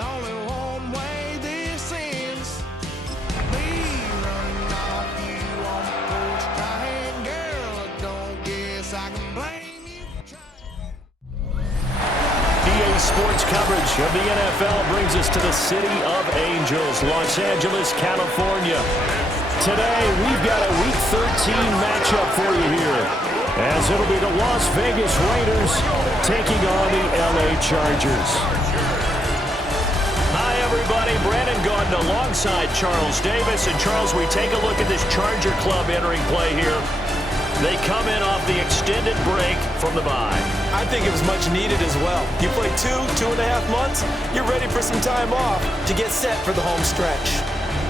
only one way this ends. Me running off you on the porch crying, girl, I don't guess I can blame you for trying. EA Sports coverage of the NFL brings us to the City of Angels, Los Angeles, California. Today, we've got a Week 13 matchup for you here, as it'll be the Las Vegas Raiders taking on the LA Chargers. Hi, everybody. Brandon Gordon alongside Charles Davis. And, Charles, we take a look at this Charger club entering play here. They come in off the extended break from the bye. I think it was much needed as well. You play 2.5 months, you're ready for some time off to get set for the home stretch.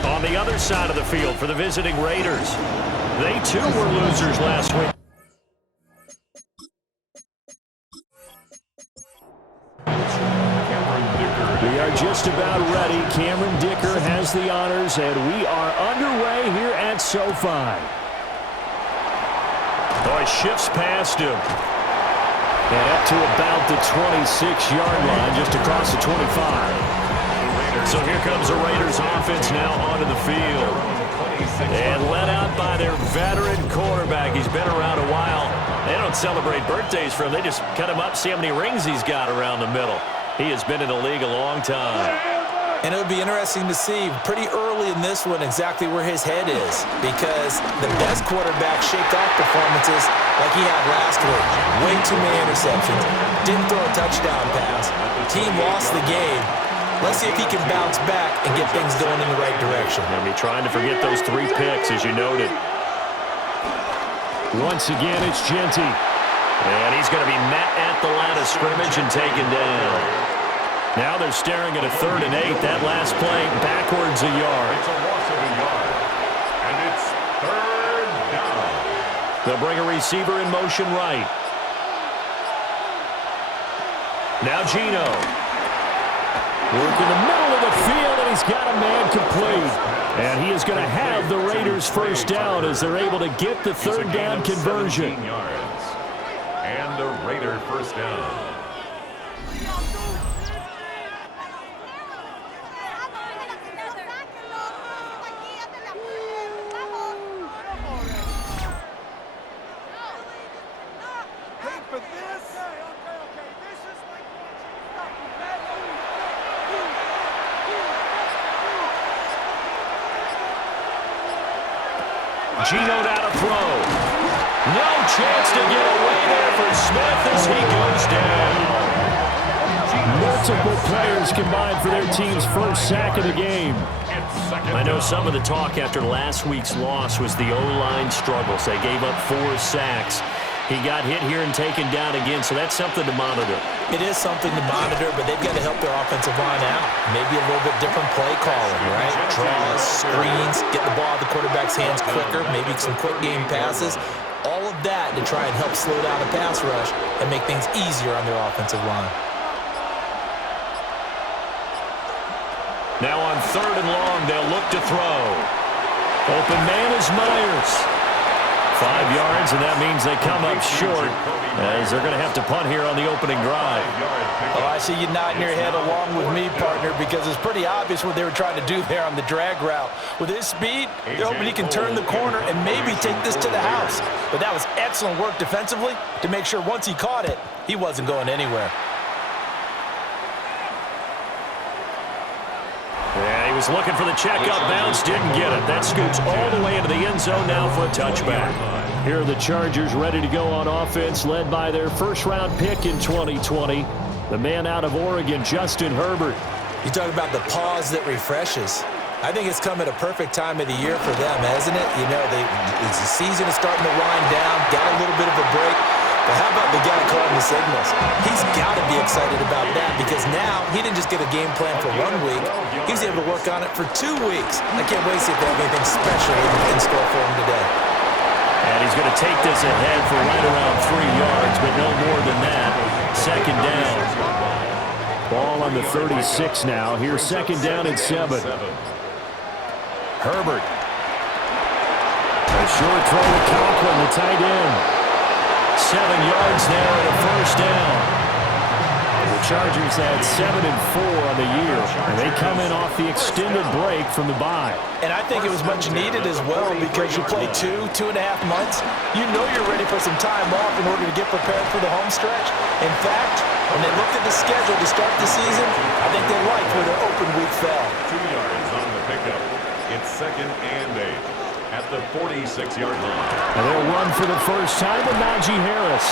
On the other side of the field for the visiting Raiders, they too were losers last week. We are just about ready. Cameron Dicker has the honors, and we are underway here at SoFi. Oh, he shifts past him. And up to about the 26-yard line, just across the 25. So here comes the Raiders offense now onto the field. And led out by their veteran quarterback. He's been around a while. They don't celebrate birthdays for him. They just cut him up, see how many rings he's got around the middle. He has been in the league a long time. And it'll be interesting to see pretty early in this one exactly where his head is, because the best quarterback shake off performances like he had last week. Way too many interceptions. Didn't throw a touchdown pass. Team lost the game. Let's see if he can bounce back and get things going in the right direction. They'll be trying to forget those 3 picks, as you noted. Once again, it's Genty. And he's going to be met at the line of scrimmage and taken down. Now they're staring at a 3rd and 8. That last play backwards a yard. It's a loss of a yard. And it's 3rd down. They'll bring a receiver in motion right. Now Gino. Work in the middle of the field, and he's got a man complete. And he is going to have the Raiders first down as they're able to get the 3rd down conversion. Yards. And the Raider first down. Gino now to throw. No chance to get away there for Smith as he goes down. Multiple players combined for their team's first sack of the game. I know some of the talk after last week's loss was the O-line struggles. They gave up 4 sacks. He got hit here and taken down again, so that's something to monitor. It is something to monitor, but they've got to help their offensive line out. Maybe a little bit different play calling, right? Draws, screens, get the ball out of the quarterback's hands quicker, maybe some quick game passes. All of that to try and help slow down the pass rush and make things easier on their offensive line. Now on 3rd and long, they'll look to throw. Open man is Myers. 5 yards, and that means they come up short as they're going to have to punt here on the opening drive. Oh, I see you nodding your head along with me, partner, because it's pretty obvious what they were trying to do there on the drag route. With his speed, they're hoping he can turn the corner and maybe take this to the house. But that was excellent work defensively to make sure once he caught it, he wasn't going anywhere. Yeah, he was looking for the checkup bounce, didn't get it. That scoots all the way into the end zone now for a touchback. Here are the Chargers ready to go on offense, led by their first-round pick in 2020, the man out of Oregon, Justin Herbert. You talk about the pause that refreshes. I think it's come at a perfect time of the year for them, hasn't it? You know, the season is starting to wind down, got a little bit of a break. But how about the guy calling the signals? He's got to be excited about that because now he didn't just get a game plan for 1 week. He's able to work on it for 2 weeks. I can't wait to see if they have anything special in store for him today. And he's going to take this ahead for right around 3 yards, but no more than that. 2nd down. Ball on the 36 now. Here's 2nd down and 7. Herbert. A short throw to Conklin, the tight end. 7 yards now and a first down. Chargers had 7-4 on the year, and they come in off the extended break from the bye. And I think it was much needed as well because you play 2.5 months. You know you're ready for some time off in order to get prepared for the home stretch. In fact, when they looked at the schedule to start the season, I think they liked where their open week fell. 2 yards on the pickup. It's 2nd and 8 at the 46-yard line. And they'll run for the first time with Najee Harris.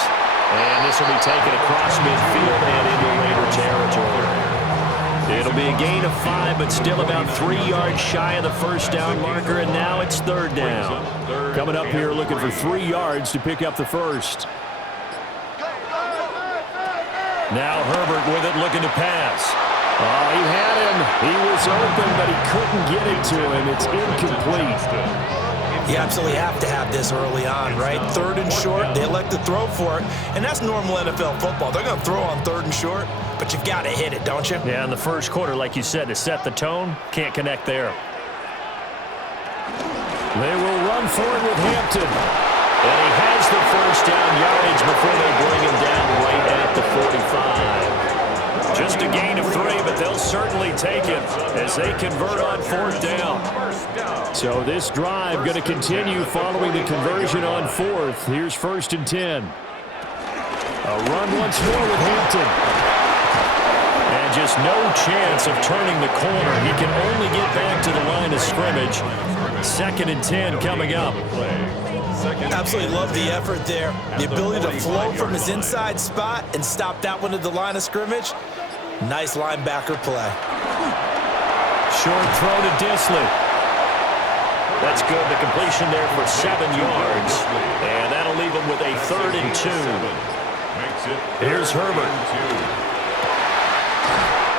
And this will be taken across midfield and into Raider territory. It'll be a gain of 5, but still about 3 yards shy of the first down marker, and now it's 3rd down. Coming up here looking for 3 yards to pick up the first. Now Herbert with it, looking to pass. Oh, he had him. He was open, but he couldn't get it to him. It's incomplete. You absolutely have to have this early on, right? 3rd and short, they elect to throw for it, and that's normal NFL football. They're going to throw on 3rd and short, but you've got to hit it, don't you? Yeah, in the first quarter, like you said, to set the tone, can't connect there. They will run forward with Hampton. And he has the first down yardage before they bring him down right at the 45. Just a gain of 3, but they'll certainly take it as they convert on 4th down. So this drive going to continue following the conversion on 4th. Here's 1st and 10. A run once more with Hampton. And just no chance of turning the corner. He can only get back to the line of scrimmage. 2nd and 10 coming up. Absolutely love the effort there. The ability to flow from his inside spot and stop that one at the line of scrimmage. Nice linebacker play. Short throw to Disley. That's good. The completion there for 7 yards. And that'll leave him with a 3rd and 2. Here's Herbert.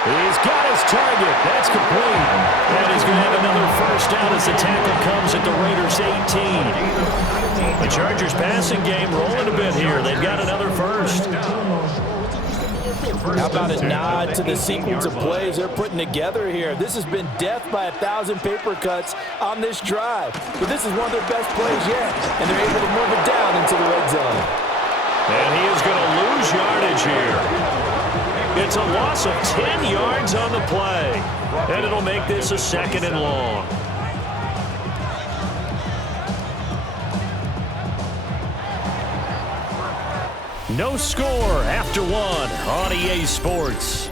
He's got his target. That's complete. And he's going to have another first down as the tackle comes at the Raiders' 18. The Chargers passing game rolling a bit here. They've got another first. How about a nod to the sequence of plays they're putting together here? This has been death by 1,000 paper cuts on this drive. But this is one of their best plays yet, and they're able to move it down into the red zone. And he is going to lose yardage here. It's a loss of 10 yards on the play. And it'll make this a 2nd and long. No score after 1 on EA Sports.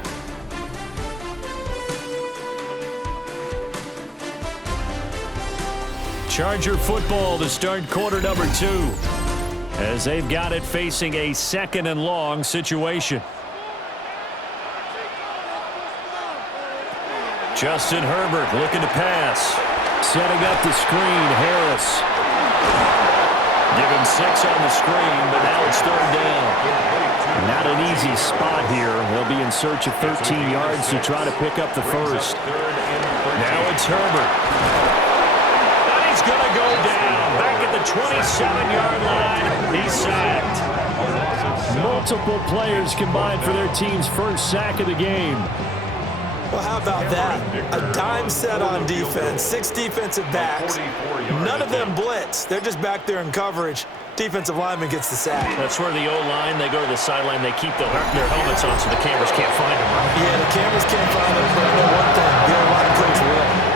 Charger football to start quarter number 2. As they've got it facing a 2nd and long situation. Justin Herbert looking to pass. Setting up the screen, Harris. Give him 6 on the screen, but now it's 3rd down. Not an easy spot here. They'll be in search of 13 yards to try to pick up the first. Now it's Herbert. And he's going to go down. Back at the 27-yard line. He's sacked. Multiple players combined for their team's first sack of the game. Well, how about that? A dime set on defense, 6 defensive backs. None of them blitz. They're just back there in coverage. Defensive lineman gets the sack. That's where the O-line, they go to the sideline, they keep their helmets on so the cameras can't find them. Yeah, the cameras can't find them, but I know one thing. The O-line coach will.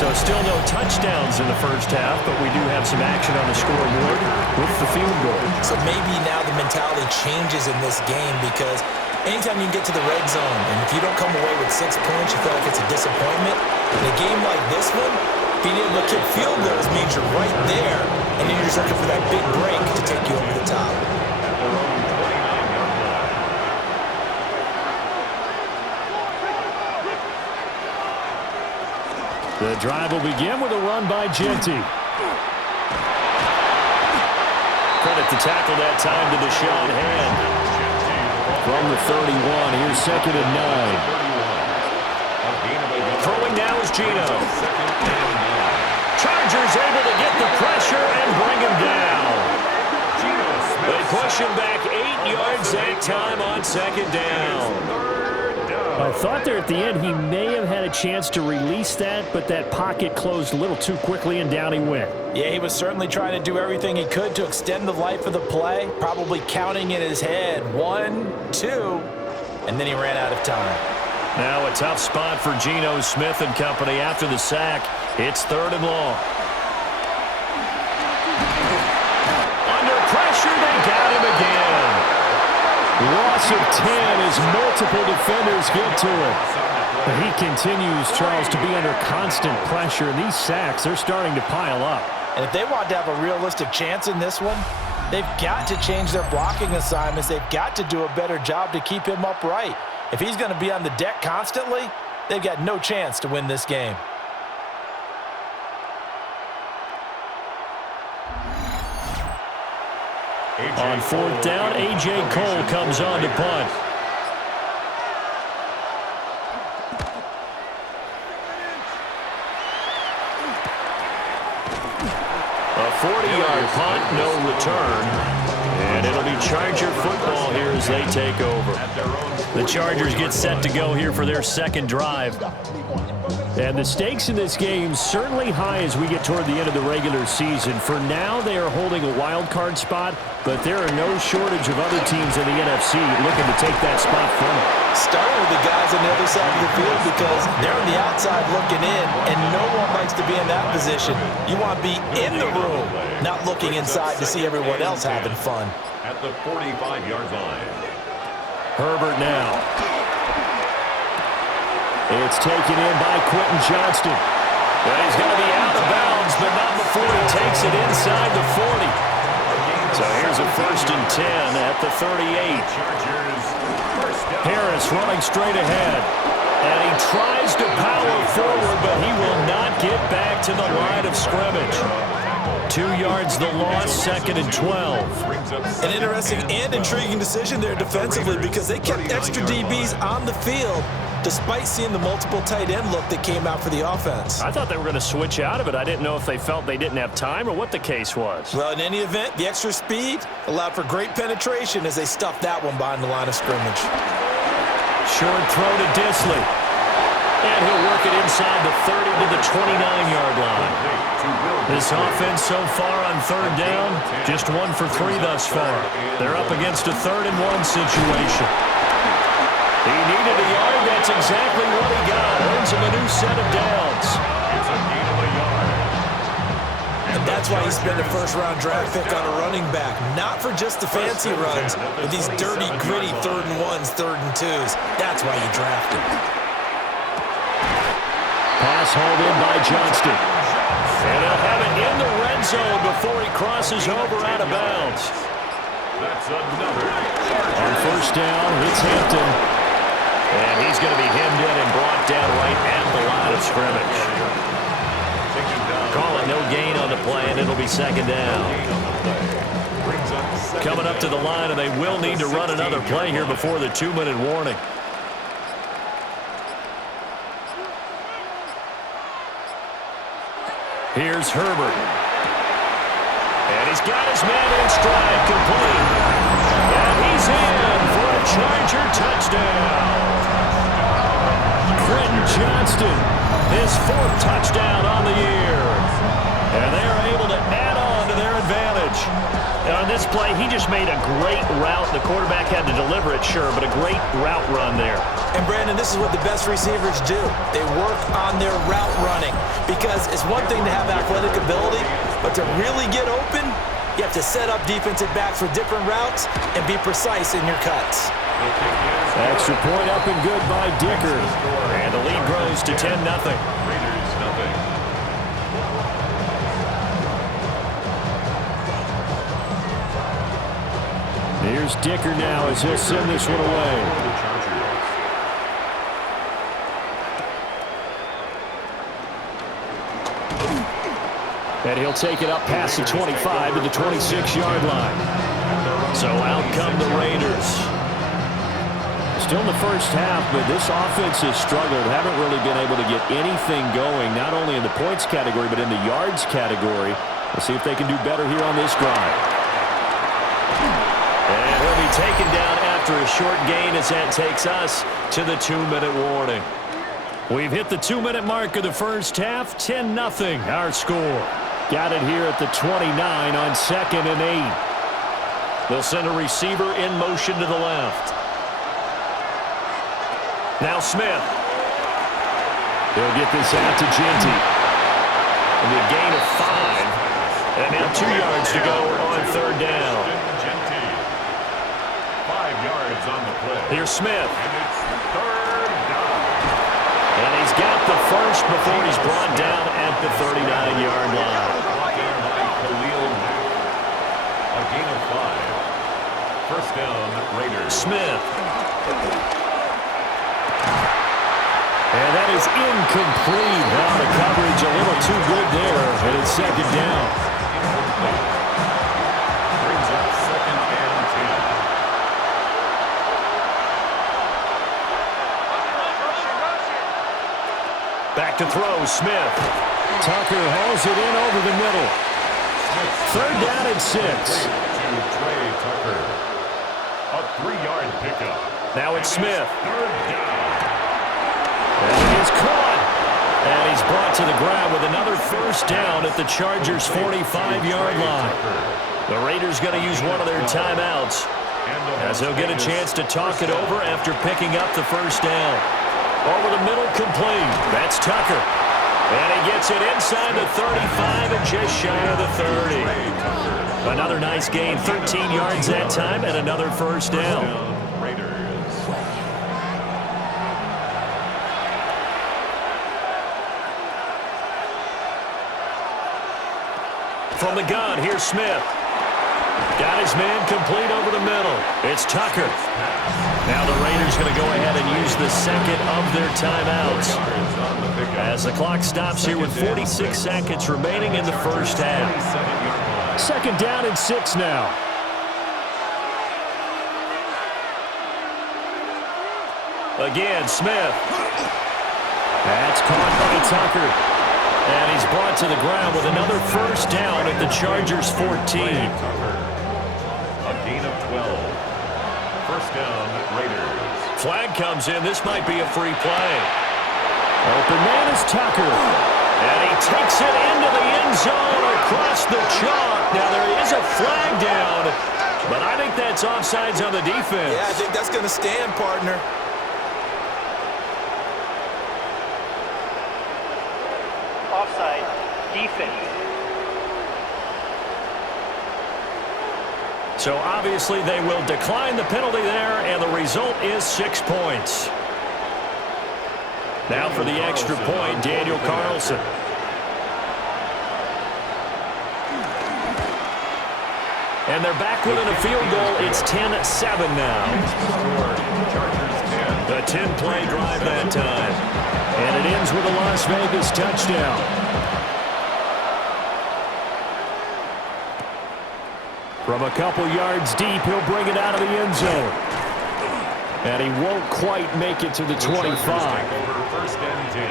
So still no touchdowns in the first half, but we do have some action on the scoreboard with the field goal. So maybe now the mentality changes in this game because anytime you can get to the red zone, and if you don't come away with 6 points, you feel like it's a disappointment. In a game like this one, being able to kick field goals means you're right there, and then you're just looking for that big break to take you over the top. The drive will begin with a run by Genty. Credit the tackle that time to Deshaun Hand. From the 31, here's 2nd and 9. Throwing now is Gino. Chargers able to get the pressure and bring him down. They push him back 8 yards that time on 2nd down. I thought there at the end he may have had a chance to release that, but that pocket closed a little too quickly and down he went. Yeah, he was certainly trying to do everything he could to extend the life of the play, probably counting in his head 1, 2, and then he ran out of time. Now a tough spot for Geno Smith and company after the sack. It's 3rd and long. Under pressure, they got him again. Loss of 10 as multiple defenders get to it. He continues, Charles, to be under constant pressure. And these sacks, they're starting to pile up. And if they want to have a realistic chance in this one, they've got to change their blocking assignments. They've got to do a better job to keep him upright. If he's going to be on the deck constantly, they've got no chance to win this game. On 4th down, A.J. Cole comes on to punt. A 40-yard punt, no return. And it'll be Charger football here as they take over. The Chargers get set to go here for their 2nd drive. And the stakes in this game certainly high as we get toward the end of the regular season. For now, they are holding a wild card spot, but there are no shortage of other teams in the NFC looking to take that spot from them. Starting with the guys on the other side of the field because they're on the outside looking in, and no one likes to be in that position. You want to be in the room, not looking inside to see everyone else having fun. At the 45-yard line. Herbert now. It's taken in by Quentin Johnston. And he's going to be out of bounds, but not before he takes it inside the 40. So here's a 1st and 10 at the 38. Harris running straight ahead. And he tries to power forward, but he will not get back to the line of scrimmage. 2 yards the loss, 2nd and 12. An interesting and intriguing decision there defensively because they kept extra DBs on the field despite seeing the multiple tight end look that came out for the offense. I thought they were going to switch out of it. I didn't know if they felt they didn't have time or what the case was. Well, in any event, the extra speed allowed for great penetration as they stuffed that one behind the line of scrimmage. Short throw to Disley. And he'll work it inside the 30 to the 29-yard line. This offense so far on 3rd down, just 1 for 3 thus far. They're up against a 3rd and 1 situation. He needed a yard. That's exactly what he got. Earns him a new set of downs. It's a gain of a yard. And that's why you spend a 1st-round draft pick on a running back. Not for just the fancy runs, but these dirty, gritty 3rd and 1s, 3rd and 2s. That's why you draft him. Pass hauled in by Johnston. And he'll have it in the red zone before he crosses over out of bounds. That's another. On 1st down, it's Hampton. And he's going to be hemmed in and brought down right at the line of scrimmage. Call it no gain on the play, and it'll be 2nd down. Coming up to the line, and they will need to run another play here before the 2-minute warning. Here's Herbert. And he's got his man in stride, complete. And he's in for a Charger touchdown. Quentin Johnston, his 4th touchdown on the year. And they are able to add on to their advantage. On this play, he just made a great route. The quarterback had to deliver it, sure, but a great route run there. And, Brandon, this is what the best receivers do. They work on their route running because it's one thing to have athletic ability, but to really get open, you have to set up defensive backs for different routes and be precise in your cuts. Extra point up and good by Dicker. And the lead grows to 10-0. Raiders, nothing. Here's Dicker now as he'll send this one away. And he'll take it up past the 25 to the 26-yard line. So out come the Raiders. Still in the 1st half, but this offense has struggled. Haven't really been able to get anything going, not only in the points category, but in the yards category. We'll see if they can do better here on this drive. And he'll be taken down after a short gain as that takes us to the 2-minute warning. We've hit the 2-minute mark of the 1st half. 10-0 our score. Got it here at the 29 on 2nd and 8. They'll send a receiver in motion to the left. Now Smith. He'll get this out to Genty. And a gain of 5. And now 2 yards to go on third down. 5 yards on the play. Here's Smith. And it's third down. And he's got the first before he's brought down at the 39-yard line. Brought in by Khalil Mack. A gain of 5. First down, Raiders. Smith. And that is incomplete. Now the coverage a little too good there. And it's second down. Incomplete. Brings up second and 10. Back to throw, Smith. Tucker hauls it in over the middle. Third down and 6. To Trey Tucker. A 3-yard pickup. Now it's Smith. Third down. And it is caught. And he's brought to the ground with another first down at the Chargers' 45-yard line. The Raiders going to use one of their timeouts as they'll get a chance to talk it over after picking up the first down. Over the middle, complete. That's Tucker. And he gets it inside the 35 and just shy of the 30. Another nice gain, 13 yards that time, and another first down. From the gun, here's Smith. Got his man complete over the middle. It's Tucker. Now the Raiders going to go ahead and use the second of their timeouts as the clock stops here with 46 seconds remaining in the first half. Second down and 6 now. Again, Smith. That's caught by Tucker. And he's brought to the ground with another first down at the Chargers' 14. A gain of 12. First down, Raiders. Flag comes in. This might be a free play. Open man is Tucker. And he takes it into the end zone across the chalk. Now there is a flag down, but I think that's offsides on the defense. Yeah, I think that's going to stand, partner. Offside, defense. So obviously they will decline the penalty there, and the result is 6 points. Now for the extra point, Daniel Carlson. And they're back within a field goal. It's 10-7 now. A 10-play drive that time. And it ends with a Las Vegas touchdown. From a couple yards deep, he'll bring it out of the end zone. And he won't quite make it to the 25.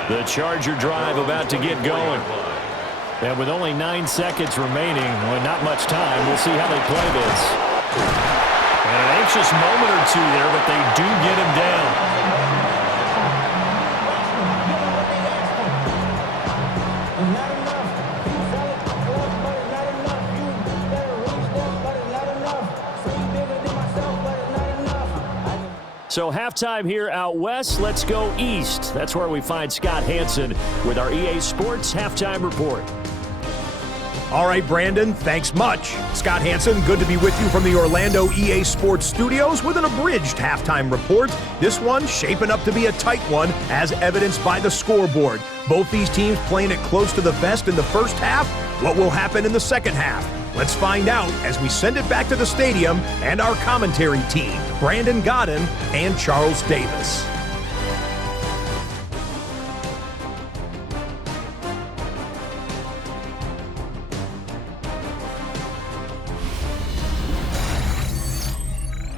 The Charger drive about to get going. And with only 9 seconds remaining, well, not much time, we'll see how they play this. And an anxious moment or two there, but they do get him down. So halftime here out west. Let's go east. That's where we find Scott Hansen with our EA Sports Halftime Report. All right, Brandon, thanks much. Scott Hansen, good to be with you from the Orlando EA Sports Studios with an abridged halftime report. This one shaping up to be a tight one, as evidenced by the scoreboard. Both these teams playing it close to the vest in the first half. What will happen in the second half? Let's find out as we send it back to the stadium and our commentary team, Brandon Godden and Charles Davis.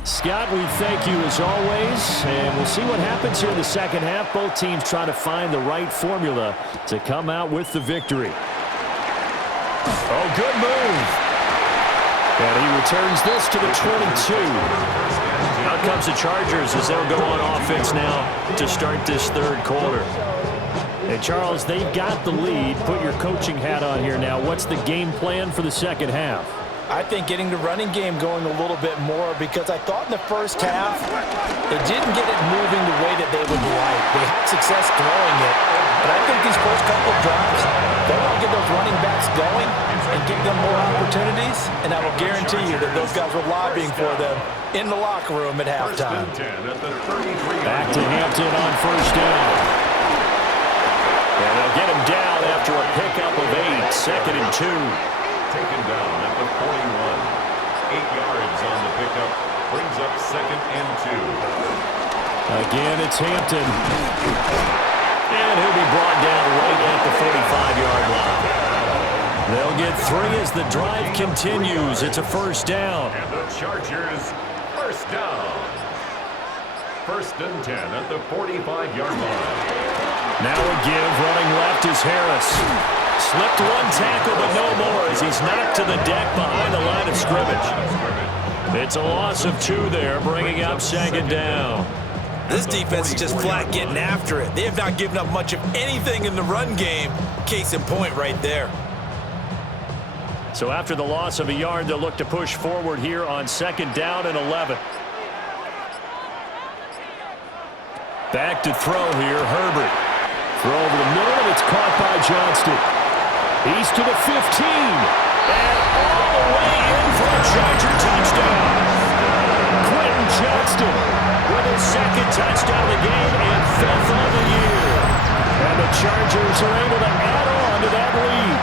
Scott, we thank you as always, and we'll see what happens here in the second half. Both teams trying to find the right formula to come out with the victory. Oh, good move. And he returns this to the 22. Out comes the Chargers as they'll go on offense now to start this third quarter. And Charles, they've got the lead. Put your coaching hat on here now. What's the game plan for the second half? I think getting the running game going a little bit more, because I thought in the first half they didn't get it moving the way that they would like. They had success throwing it, but I think these first couple of drives, they want to get those running backs going and give them more opportunities, and I will guarantee you that those guys were lobbying for them in the locker room at halftime. Back to Hampton on first down. And they'll get him down after a pickup of 8, 2nd and 2. Taken down at the 41. 8 yards on the pickup. Brings up 2nd and 2. Again, it's Hampton. And he'll be brought down right at the 45-yard line. They'll get 3 as the drive continues. It's a first down. And the Chargers, first down. 1st and 10 at the 45-yard line. Now a give, running left is Harris. Slipped one tackle, but no more as he's knocked to the deck behind the line of scrimmage. It's a loss of 2 there, bringing up 2nd down. This defense is just flat getting after it. They have not given up much of anything in the run game. Case in point right there. So after the loss of a yard, they'll look to push forward here on 2nd down and 11. Back to throw here, Herbert. Throw over the middle, and it's caught by Johnston. He's to the 15. And all the way in for a Charger touchdown. Quentin Johnston with his 2nd touchdown of the game and 5th on the year. And the Chargers are able to add on to that lead.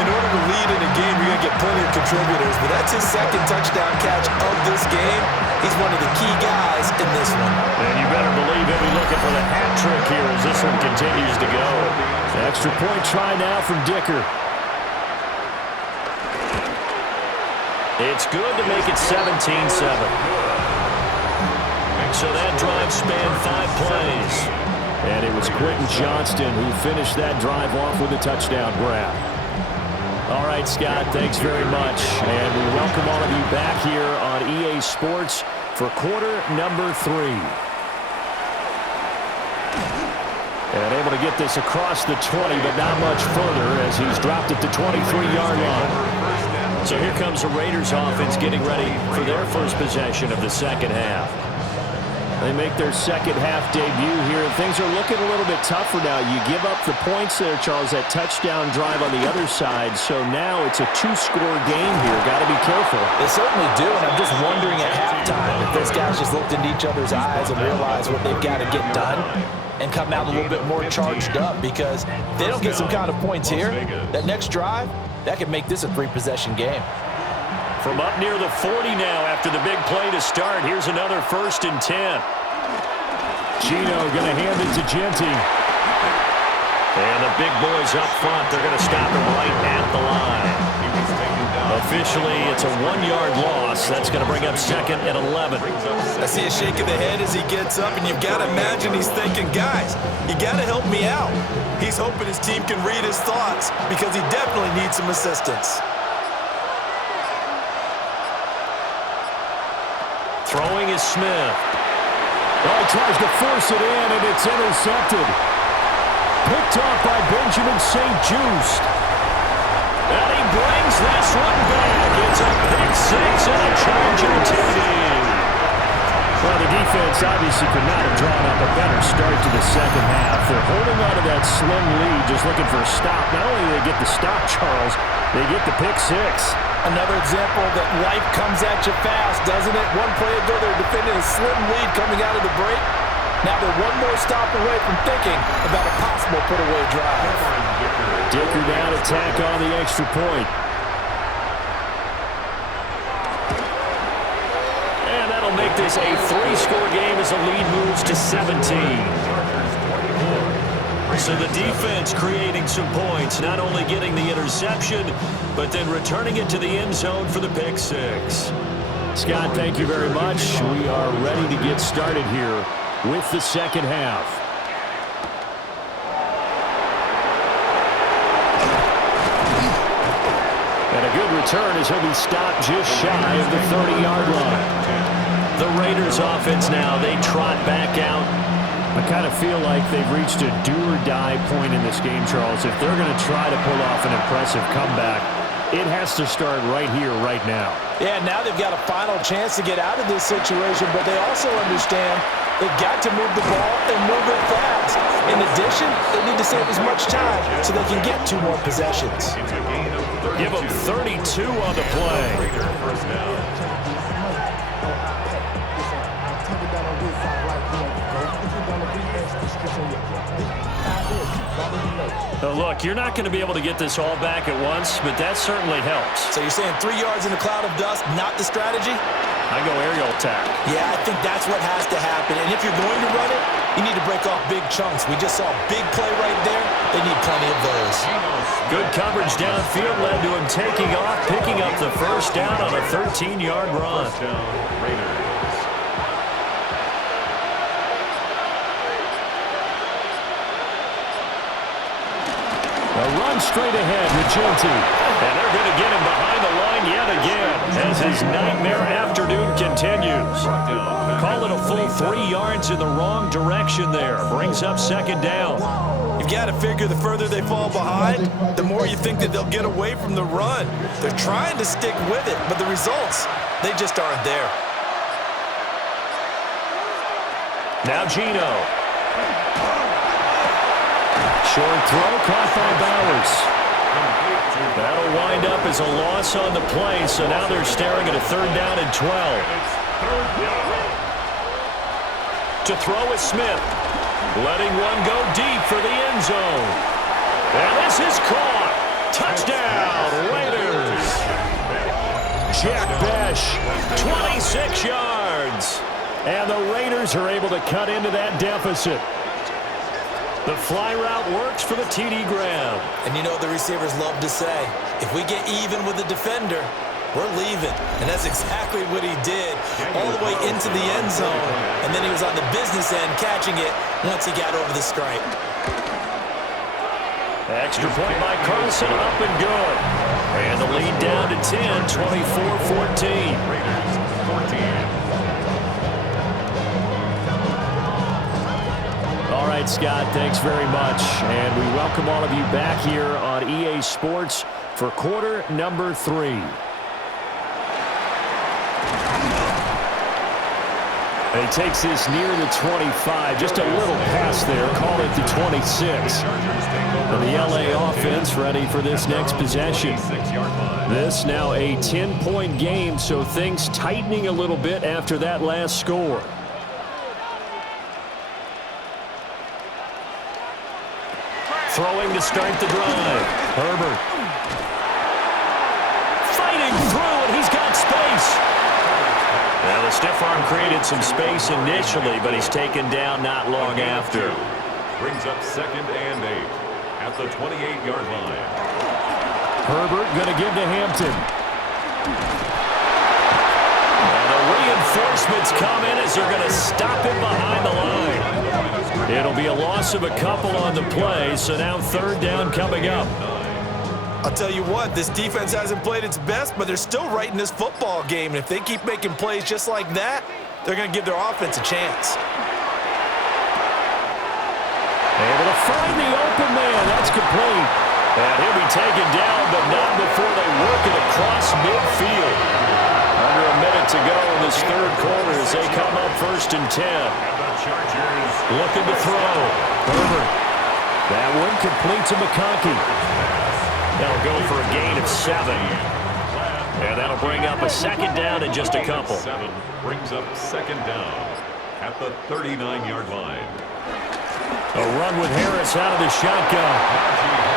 In order to lead in a game, you're going to get plenty of contributors, but that's his 2nd touchdown catch of this game. He's one of the key guys in this one. And you better believe he'll be looking for the hat trick here as this one continues to go. Extra point try now from Dicker. It's good to make it 17-7. So that drive spanned 5 plays. And it was Quentin Johnston who finished that drive off with a touchdown grab. All right, Scott, thanks very much. And we welcome all of you back here on EA Sports for quarter number 3. And able to get this across the 20, but not much further as he's dropped at the 23-yard line. So here comes the Raiders offense getting ready for their first possession of the 2nd half. They make their 2nd half debut here, and things are looking a little bit tougher now. You give up the points there, Charles, that touchdown drive on the other side, so now it's a 2-score game here. Got to be careful. They certainly do, and I'm just wondering at halftime if those guys just looked into each other's eyes and realized what they've got to get done and come out a little bit more charged up, because if they don't get some kind of points here, that next drive, that could make this a 3-possession game. From up near the 40 now after the big play to start. Here's another 1st and 10. Gino going to hand it to Genty. And the big boys up front, they're going to stop him right at the line. Officially, it's a 1-yard loss. That's going to bring up 2nd and 11. I see a shake of the head as he gets up, and you've got to imagine he's thinking, guys, you got to help me out. He's hoping his team can read his thoughts because he definitely needs some assistance. Throwing is Smith. Oh, he tries to force it in, and it's intercepted. Picked off by Benjamin St. Just. And he brings this one back. It's a pick 6 and a Charger TD. Well, the defense obviously could not have drawn up a better start to the 2nd half. They're holding on to that slim lead, just looking for a stop. Not only do they get the stop, Charles, they get the pick 6. Another example that life comes at you fast, doesn't it? One play ago, they're defending a slim lead coming out of the break. Now they're one more stop away from thinking about a possible put-away drive. Dicker down to tack on the extra point. And that'll make this a 3-score game as the lead moves to 17. So the defense creating some points, not only getting the interception, but then returning it to the end zone for the pick 6. Scott, thank you very much. We are ready to get started here with the 2nd half. And a good return as he'll be stopped just shy of the 30-yard line. The Raiders offense now, they trot back out. I kind of feel like they've reached a do-or-die point in this game, Charles. If they're going to try to pull off an impressive comeback, It has to start right here, right now. Yeah, now they've got a final chance to get out of this situation, but they also understand they've got to move the ball and move it fast. In addition, they need to save as much time so they can get 2 more possessions. Give them 32 on the play. First down. Look, you're not going to be able to get this all back at once, but that certainly helps. So you're saying 3 yards in a cloud of dust, not the strategy? I go aerial attack. Yeah, I think that's what has to happen. And if you're going to run it, you need to break off big chunks. We just saw a big play right there. They need plenty of those. Good coverage downfield led to him taking off, picking up the first down on a 13-yard run. First down, Raiders. A run straight ahead with Gilty. And they're going to get him behind the line yet again as his nightmare afternoon continues. Call it a full 3 yards in the wrong direction there. Brings up second down. You've got to figure the further they fall behind, the more you think that they'll get away from the run. They're trying to stick with it, but the results, they just aren't there. Now Gino. Short throw caught by Bowers. That'll wind up as a loss on the play, so now they're staring at a 3rd down and 12. To throw is Smith. Letting one go deep for the end zone. And this is caught. Touchdown, Raiders. Jack Besh, 26 yards. And the Raiders are able to cut into that deficit. The fly route works for the TD Graham. And you know what the receivers love to say? If we get even with the defender, we're leaving. And that's exactly what he did all the way into the end zone. And then he was on the business end catching it once he got over the stripe. Extra point by Carlson, up and good. And the lead down to 10, 24-14. Raiders 14. All right, Scott, thanks very much. And we welcome all of you back here on EA Sports for quarter number 3. And he takes this near the 25, just a little past there, call it the 26. And the LA offense ready for this next possession. This now a 10-point game, so things tightening a little bit after that last score. Throwing to start the drive. Herbert. Fighting through, and he's got space. Now, the stiff arm created some space initially, but he's taken down not long after. Brings up 2nd and 8 at the 28-yard line. Herbert going to give to Hampton. And the reinforcements come in as they're going to stop him behind the line. It'll be a loss of a couple on the play, so now 3rd down coming up. I'll tell you what, this defense hasn't played its best, but they're still right in this football game. And if they keep making plays just like that, they're going to give their offense a chance. Able to find the open man. That's complete. And he'll be taken down, but not before they work it across midfield. Under a minute to go in this 3rd quarter as they come up 1st and 10. Looking to throw. Herbert. That one complete to McConkey. That'll go for a gain of 7. And that'll bring up a 2nd down in just a couple. 7 brings up 2nd down at the 39-yard line. A run with Harris out of the shotgun.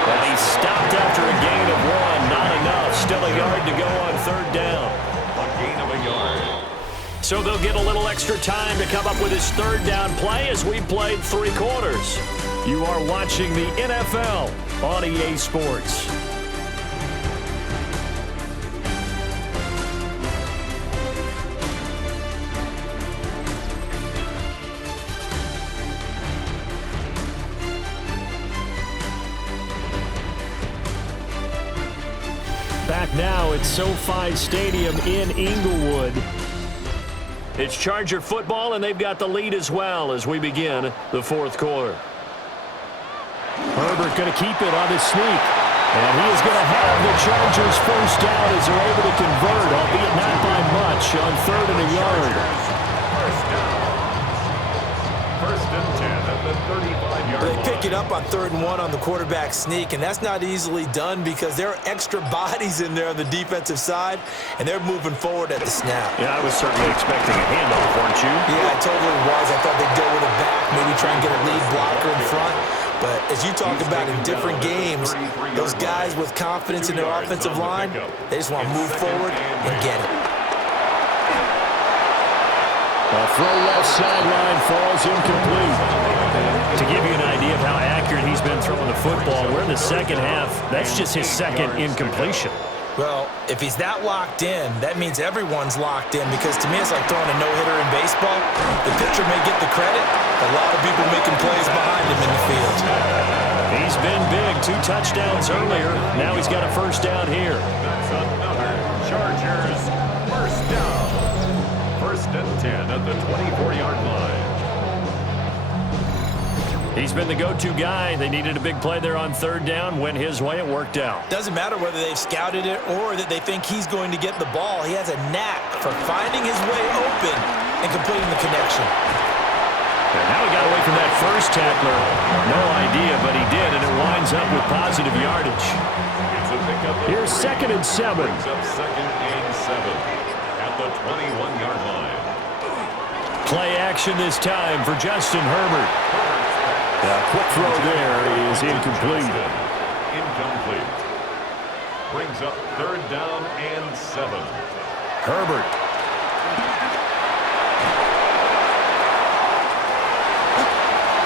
And he's stopped after a gain of 1. Not enough. Still a yard to go on 3rd down. A gain of a yard. So they'll get a little extra time to come up with his 3rd down play as we played 3 quarters. You are watching the NFL on EA Sports. Back now at SoFi Stadium in Inglewood. It's Charger football, and they've got the lead as well as we begin the 4th quarter. Herbert going to keep it on the sneak. And he is going to have the Chargers first down as they're able to convert, albeit not by much, on 3rd and a yard. First down. First and 10 at the 35-yard line. They pick it up on 3rd and 1 on the quarterback sneak, and that's not easily done because there are extra bodies in there on the defensive side, and they're moving forward at the snap. Yeah, I was certainly expecting a handoff, weren't you? Yeah, I totally was. I thought they'd go with it back, maybe try and get a lead blocker in front. But as you talk about in different games, those guys with confidence in their offensive line, they just want to move forward and get it. A throw left sideline falls incomplete. To give you an idea of how accurate he's been throwing the football, we're in the second half. That's just his second incompletion. Well, if he's that locked in, that means everyone's locked in because to me it's like throwing a no-hitter in baseball. The pitcher may get the credit, a lot of people making plays behind him in the field. He's been big, 2 touchdowns earlier. Now he's got a first down here. That's another Chargers first down. First and 10 at the 24-yard line. He's been the go-to guy. They needed a big play there on 3rd down. Went his way. It worked out. Doesn't matter whether they've scouted it or that they think he's going to get the ball. He has a knack for finding his way open and completing the connection. And now he got away from that first tackler. No idea, but he did, and it winds up with positive yardage. It's a pickup. Here's 2nd and 7. Brings up 2nd and 7 at the 21-yard line. Play action this time for Justin Herbert. A quick throw there is incomplete. Incomplete. Brings up 3rd down and 7. Herbert.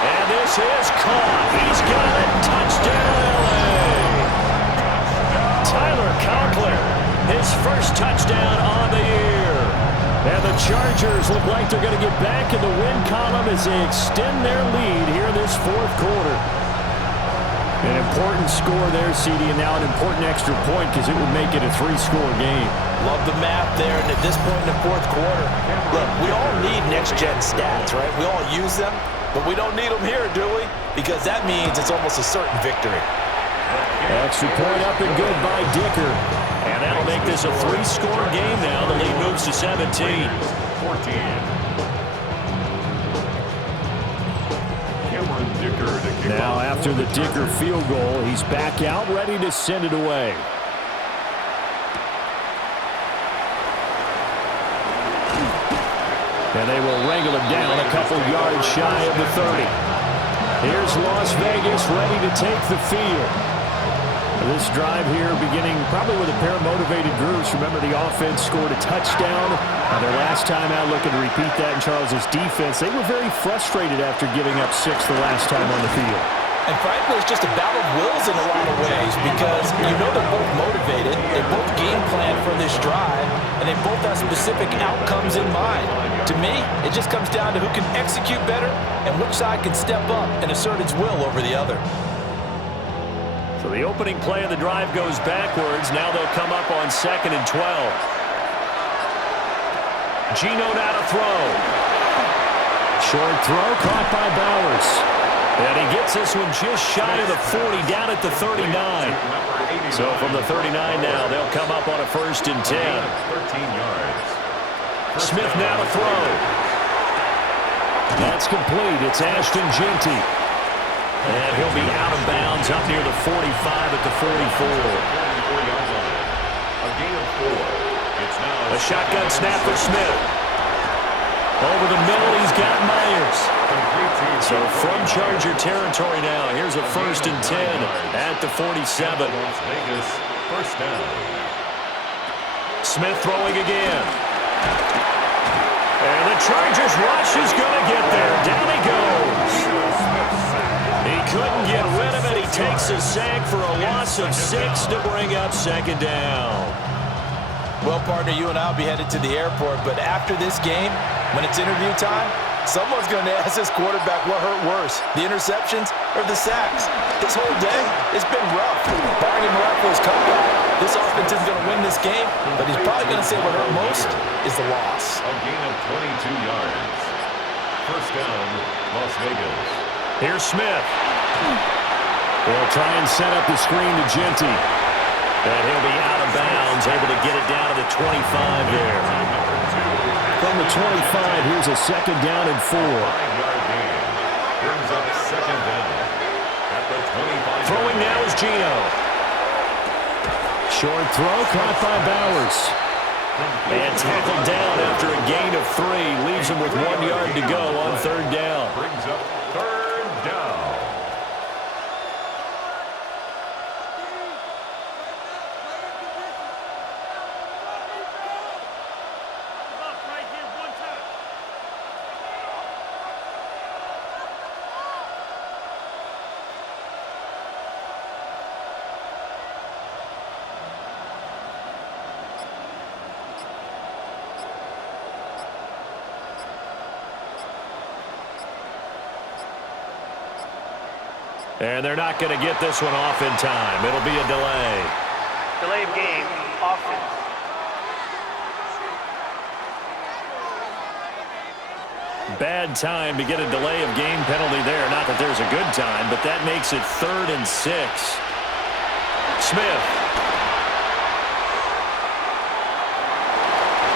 And this is caught. He's got it. Touchdown, LA. Tyler Conklin, his first touchdown on the year. And the Chargers look like they're going to get back in the win column as they extend their lead here in this 4th quarter. An important score there, CD, and now an important extra point because it would make it a 3-score game. Love the math there, and at this point in the 4th quarter, look, we all need next-gen stats, right? We all use them, but we don't need them here, do we? Because that means it's almost a certain victory. Extra point up and good by Dicker. And that'll make this a 3-score game now. The lead moves to 17. 14. Now after the Dicker field goal, he's back out, ready to send it away. And they will wrangle him down a couple yards shy of the 30. Here's Las Vegas ready to take the field. This drive here beginning probably with a pair of motivated groups. Remember, the offense scored a touchdown. Their last time out, looking to repeat that in Charles's defense. They were very frustrated after giving up 6 the last time on the field. And frankly, it's just a battle of wills in a lot of ways because you know they're both motivated, they both game plan for this drive, and they both have specific outcomes in mind. To me, it just comes down to who can execute better and which side can step up and assert its will over the other. So the opening play of the drive goes backwards. Now they'll come up on 2nd and 12. Geno now to throw. Short throw caught by Bowers. And he gets this one just shy of the 40, down at the 39. So from the 39 now, they'll come up on a 1st and 10. 13 yards. Smith now to throw. That's complete. It's Ashton Genty. And he'll be out of bounds up near the 45 at the 44. A gain of 4. It's now a shotgun snap for Smith. Over the middle, he's got Myers. So from Charger territory now, here's a 1st and 10 at the 47. Las Vegas, first down. Smith throwing again. And the Chargers rush is going to get there. Down he goes. He couldn't get rid of it. He takes a sack for a loss of 6 to bring up 2nd down. Well, partner, you and I will be headed to the airport, but after this game, when it's interview time, someone's going to ask this quarterback what hurt worse, the interceptions or the sacks. This whole day, it's been rough. Barring a miraculous comeback, this offense isn't going to win this game, but he's probably going to say what hurt most is the loss. A gain of 22 yards. First down, Las Vegas. Here's Smith. They'll try and set up the screen to Genty. And he'll be out of bounds, able to get it down to the 25 there. From the 25, here's a second down and 4. 5-yard gain. Brings up second down at the 25. Throwing now is Gino. Short throw caught by Bowers. And tackled down after a gain of 3. Leaves him with 1 yard to go on third down. Brings up third down. And they're not going to get this one off in time. It'll be a delay. Delay of game, offense. Bad time to get a delay of game penalty there. Not that there's a good time, but that makes it 3rd and 6. Smith.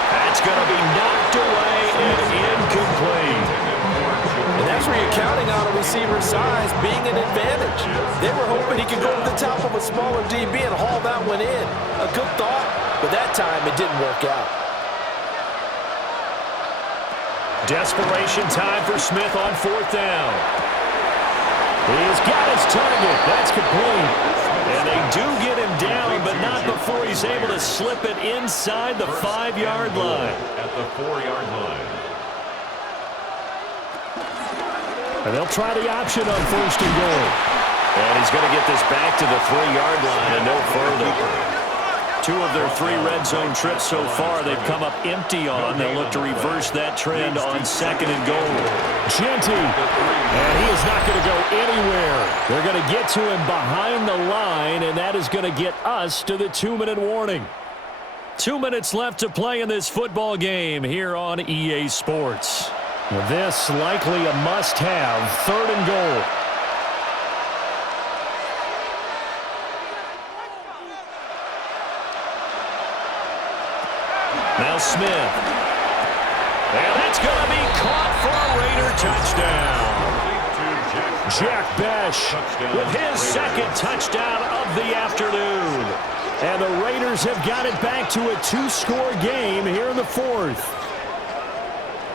That's going to be knocked away and incomplete. And that's where you're counting on a receiver's size being an advantage. They were hoping he could go to the top of a smaller DB and haul that one in. A good thought, but that time it didn't work out. Desperation time for Smith on 4th down. He's got his target. That's complete. And they do get him down, but not before he's able to slip it inside the 5-yard line. At the 4-yard line. And they'll try the option on 1st and goal. And he's going to get this back to the 3-yard line and no further. 2 of their 3 red zone trips so far they've come up empty on. They'll look to reverse that trend on 2nd and goal. Genty. And he is not going to go anywhere. They're going to get to him behind the line, and that is going to get us to the 2-minute warning. 2 minutes left to play in this football game here on EA Sports. This likely a must-have, 3rd and goal. Now Smith. And that's going to be caught for a Raider touchdown. Jack Besh with his second touchdown of the afternoon. And the Raiders have got it back to a 2-score game here in the 4th.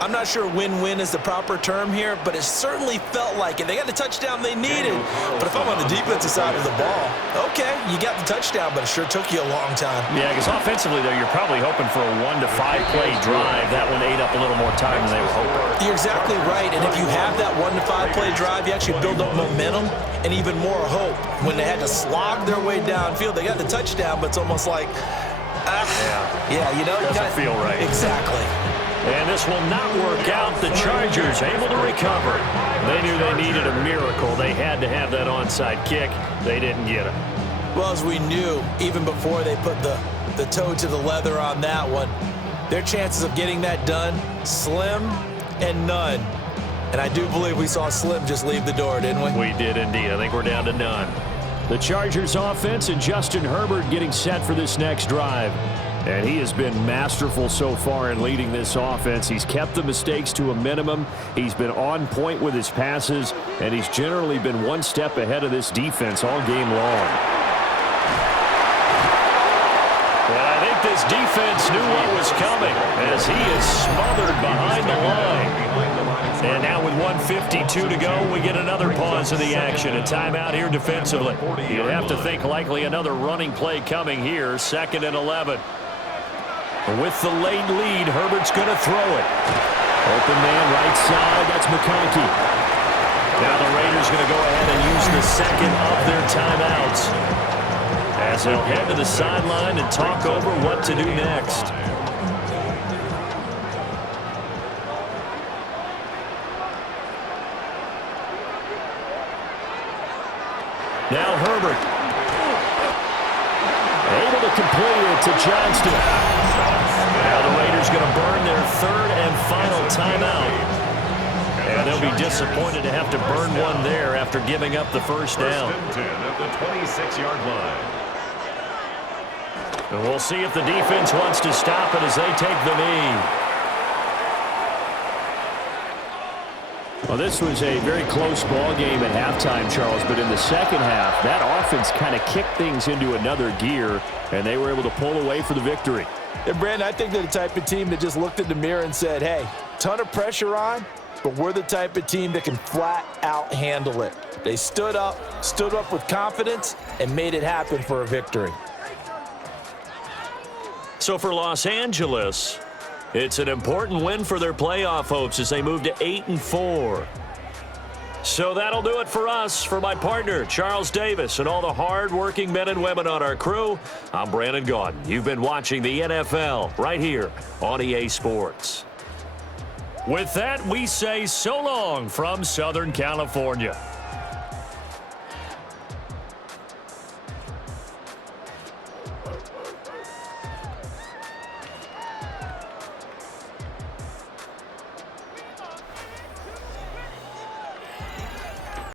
I'm not sure win-win is the proper term here, but it certainly felt like it. They got the touchdown they needed. But if I'm on the defensive side of the ball, okay, you got the touchdown, but it sure took you a long time. Yeah, because offensively, though, you're probably hoping for a 1 to 5 play drive. That one ate up a little more time than they were hoping. You're exactly right, and if you have that 1 to 5 play drive, you actually build up momentum and even more hope. When they had to slog their way downfield, they got the touchdown, but it's almost like, yeah, you know. Doesn't feel right. Exactly. And this will not work out. The Chargers able to recover. They knew they needed a miracle. They had to have that onside kick. They didn't get it. Well, as we knew, even before they put the toe to the leather on that one, their chances of getting that done, slim and none. And I do believe we saw Slim just leave the door, didn't we? We did indeed. I think we're down to none. The Chargers offense and Justin Herbert getting set for this next drive. And he has been masterful so far in leading this offense. He's kept the mistakes to a minimum. He's been on point with his passes, and he's generally been one step ahead of this defense all game long. And I think this defense knew what was coming as he is smothered behind the line. And now with 1:52 to go, we get another pause in the action. A timeout here defensively. You'd have to think likely another running play coming here, 2nd and 11. With the late lead, Herbert's going to throw it. Open man right side, that's McConkey. Now the Raiders going to go ahead and use the second of their timeouts as they'll head to the sideline and talk over what to do next. Now Herbert. Able to complete it to Johnston. Now the Raiders going to burn their 3rd and final timeout. And they'll be disappointed to have to burn one there after giving up the first down. First and 10 at the 26-yard line. And we'll see if the defense wants to stop it as they take the knee. Well, this was a very close ball game at halftime, Charles, but in the second half, that offense kind of kicked things into another gear, and they were able to pull away for the victory. And, Brandon, I think they're the type of team that just looked in the mirror and said, hey, ton of pressure on, but we're the type of team that can flat out handle it. They stood up with confidence, and made it happen for a victory. So for Los Angeles, it's an important win for their playoff hopes as they move to 8-4. So that'll do it for us. For my partner, Charles Davis, and all the hard-working men and women on our crew, I'm Brandon Gaudin. You've been watching the NFL right here on EA Sports. With that, we say so long from Southern California.